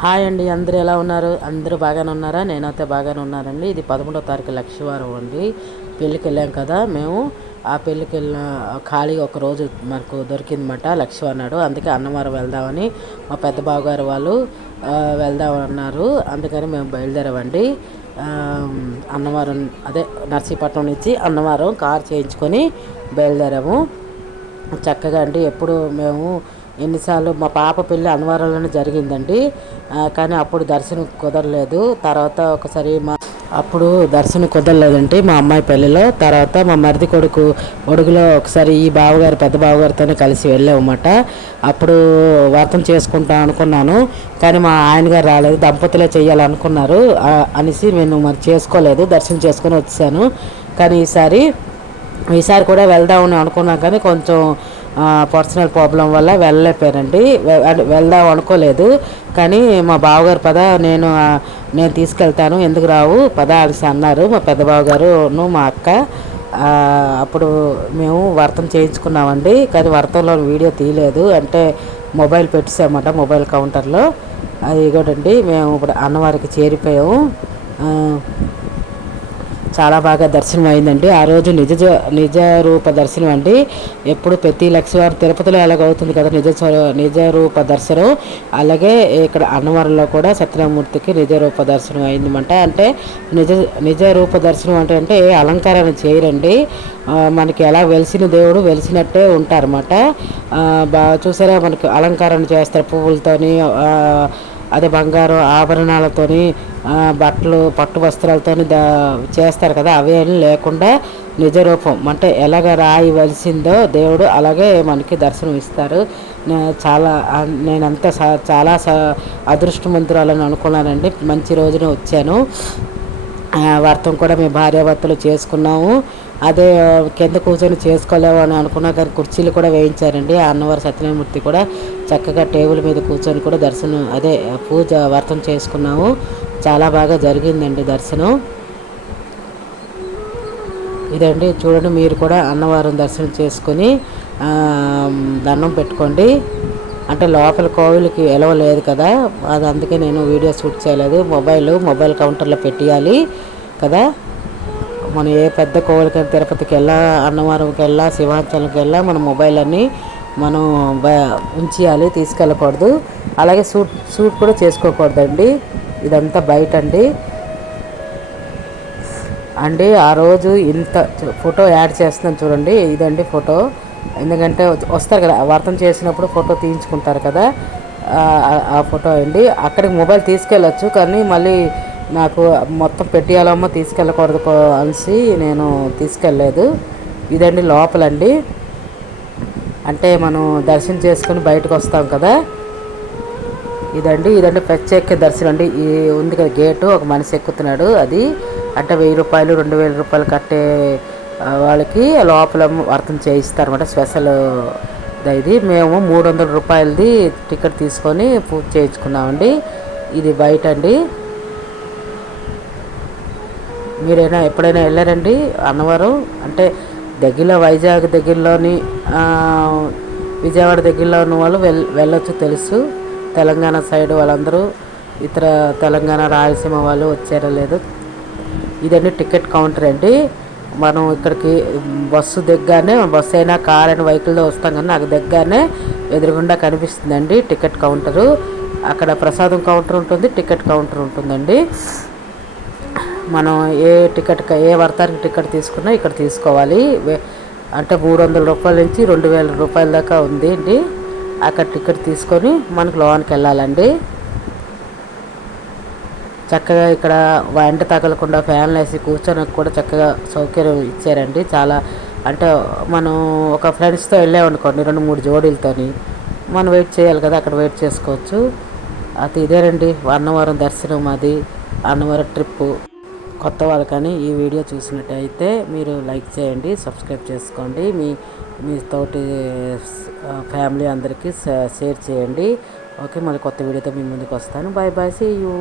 Hi అండి అందరూ ఎలా ఉన్నారు? అందరూ బాగానే ఉన్నారా? నేనైతే బాగానే ఉన్నానండి. ఇది పదమూడో తారీఖు లక్షవారం అండి. పెళ్ళికి వెళ్ళాం కదా మేము. ఆ పెళ్ళికి వెళ్ళిన ఖాళీ ఒక రోజు మాకు దొరికిందన్నమాట లక్ష్యం నాడు. అందుకే అన్నవరం వెళ్దామని మా పెద్ద బావగారు వాళ్ళు వెళ్దామన్నారు అందుకని మేము బయలుదేరామండి. అన్నవరం అదే నర్సీపట్నం నుంచి అన్నవరం కార్ చేయించుకొని బయలుదేరాము. చక్కగా అండి ఎప్పుడు మేము ఎన్నిసార్లు మా పాప పెళ్ళి అన్నవరంలోనే జరిగిందండి. కానీ అప్పుడు దర్శనం కుదరలేదు. తర్వాత ఒకసారి మా అప్పుడు దర్శనం కుదరలేదండి మా అమ్మాయి పెళ్ళిలో తర్వాత మా మరిది కొడుకు ఒడుగులో ఒకసారి ఈ బావగారు పెద్ద బావగారితోనే కలిసి వెళ్ళామన్నమాట. అప్పుడు వ్రతం చేసుకుంటాం అనుకున్నాను కానీ మా ఆయన గారు రాలేదు. దంపతులే చేయాలనుకున్నారు అనేసి నేను మరి చేసుకోలేదు దర్శనం చేసుకొని వచ్చాను. కానీ ఈసారి ఈసారి కూడా వెళ్దామని అనుకున్నాను కానీ కొంచెం పర్సనల్ ప్రాబ్లం వల్ల వెళ్ళలేకపోయానండి వెళ్దాం అనుకోలేదు. కానీ మా బావగారు పద నేను నేను తీసుకెళ్తాను ఎందుకు రావు? పద అలసి అన్నారు. మా పెద్ద బావగారును మా అక్క అప్పుడు మేము వర్తం చేయించుకున్నామండి. కానీ వర్తంలో వీడియో తీయలేదు. అంటే మొబైల్ పెట్టేసామంట మొబైల్ కౌంటర్లో. అది ఇగోటండి మేము ఇప్పుడు అన్నవారికి చేరిపోయాము. చాలా బాగా దర్శనం అయిందండి ఆ రోజు నిజ నిజ రూప దర్శనం అండి. ఎప్పుడు ప్రతి లక్షవారు తిరుపతిలో ఎలాగవుతుంది కదా నిజ నిజ రూప దర్శనం. అలాగే ఇక్కడ అన్నవరంలో కూడా సత్యనామూర్తికి నిజ రూప దర్శనం అయిందన్నమాట. అంటే నిజ నిజ రూప దర్శనం అంటే అంటే అలంకారాన్ని చేయరండి. మనకి ఎలా వెలిసిన దేవుడు వెలిసినట్టే ఉంటారన్నమాట. బాగా చూసారా మనకి అలంకారాన్ని చేస్తారు పువ్వులతోని అదే బంగారు ఆభరణాలతోని బట్టలు పట్టు వస్త్రాలతో దా చేస్తారు కదా అవేం లేకుండా నిజరూపం. అంటే ఎలాగ రాయవలసిందో దేవుడు అలాగే మనకి దర్శనం ఇస్తారు చాలా నేనంత చాలా అదృష్టమంతురాలని అనుకున్నానండి. మంచి రోజున వచ్చాను. వర్తం కూడా మేము భార్యాభర్తలు చేసుకున్నాము. అదే కింద కూర్చొని చేసుకోలేము అని అనుకున్నా కానీ కుర్చీలు కూడా వేయించారండి. అన్నవారి సత్యనారాయణమూర్తి కూడా చక్కగా టేబుల్ మీద కూర్చొని కూడా దర్శనం అదే పూజ వర్తం చేసుకున్నాము. చాలా బాగా జరిగిందండి దర్శనం. ఇదండి చూడండి మీరు కూడా అన్నవరం దర్శనం చేసుకొని దండం పెట్టుకోండి. అంటే లోపల కోవిలకి ఎలవ లేదు కదా అది అందుకే నేను వీడియో షూట్ చేయలేదు. మొబైల్ మొబైల్ కౌంటర్లో పెట్టియాలి కదా. మనం ఏ పెద్ద కోవిలకైనా తిరుపతికి వెళ్ళా అన్నవరంకి వెళ్ళా శివాచలంకి వెళ్ళా మన మొబైల్ అన్నీ మనం ఉంచేయాలి తీసుకెళ్ళకూడదు. అలాగే సూట్ సూట్ కూడా చేసుకోకూడదండి. ఇదంతా బయట అండి అండి ఆ రోజు ఇంత ఫోటో యాడ్ చేస్తున్నాను చూడండి. ఇదండి ఫోటో. ఎందుకంటే వస్తారు కదా వర్తం చేసినప్పుడు ఫోటో తీయించుకుంటారు కదా. ఆ ఫోటో అండి. అక్కడికి మొబైల్ తీసుకెళ్ళచ్చు కానీ మళ్ళీ నాకు మొత్తం పెట్టేయాలమ్మో తీసుకెళ్ళకూడదు అనేసి నేను తీసుకెళ్ళలేదు. ఇదండి లోపలండి. అంటే మనం దర్శనం చేసుకుని బయటకు వస్తాం కదా? ఇదండి ఇదండి ప్రత్యేక దర్శనం అండి. ఈ ఉంది కదా గేటు ఒక మనిషి ఎక్కుతున్నాడు. అది అంటే వెయ్యి రూపాయలు రెండు వేల రూపాయలు కట్టే వాళ్ళకి లోపల వర్తం చేయిస్తారు అనమాట స్పెషల్ ఇది. మేము మూడు వందల రూపాయలది టికెట్ తీసుకొని పూజ చేయించుకున్నామండి. ఇది బయట అండి. మీరైనా ఎప్పుడైనా వెళ్ళారండి అన్నవరం? అంటే దగ్గరలో వైజాగ్ దగ్గరలోని విజయవాడ దగ్గరలో ఉన్న వాళ్ళు వెల్ వెళ్ళొచ్చు తెలుసు. తెలంగాణ సైడ్ వాళ్ళందరూ ఇతర తెలంగాణ రాయలసీమ వాళ్ళు వచ్చారో లేదు. ఇదండి టికెట్ కౌంటర్ అండి. మనం ఇక్కడికి బస్సు దగ్గరనే బస్సు అయినా కార్ అయినా వెహికల్లో వస్తాం కానీ నాకు దగ్గరనే ఎదురుగుండా కనిపిస్తుందండి టికెట్ కౌంటరు. అక్కడ ప్రసాదం కౌంటర్ ఉంటుంది టికెట్ కౌంటర్ ఉంటుందండి. మనం ఏ టికెట్ ఏ వర్తానికి టికెట్ తీసుకున్నా ఇక్కడ తీసుకోవాలి. అంటే మూడు వందల రూపాయల నుంచి రెండు వేల రూపాయల దాకా ఉంది అండి. అక్కడ టికెట్ తీసుకొని మనకు లోనికి వెళ్ళాలండి. చక్కగా ఇక్కడ వెంట తగలకుండా ఫ్యాన్లు వేసి కూర్చోడానికి కూడా చక్కగా సౌకర్యం ఇచ్చారండి. చాలా అంటే మనం ఒక ఫ్రెండ్స్తో వెళ్ళామనుకోండి రెండు మూడు జోడీలతోని మనం వెయిట్ చేయాలి కదా అక్కడ వెయిట్ చేసుకోవచ్చు. అది ఇదేనండి అన్నవరం దర్శనం అది అన్నవరం ట్రిప్పు. కొత్త వాళ్ళకని ఈ వీడియో చూసినట్టయితే మీరు లైక్ చేయండి సబ్స్క్రైబ్ చేసుకోండి. మీ మీ తోటి ఫ్యామిలీ అందరికీ షేర్ చేయండి. ఓకే మళ్ళీ కొత్త వీడియోతో మీ ముందుకు వస్తాను. Bye bye see you.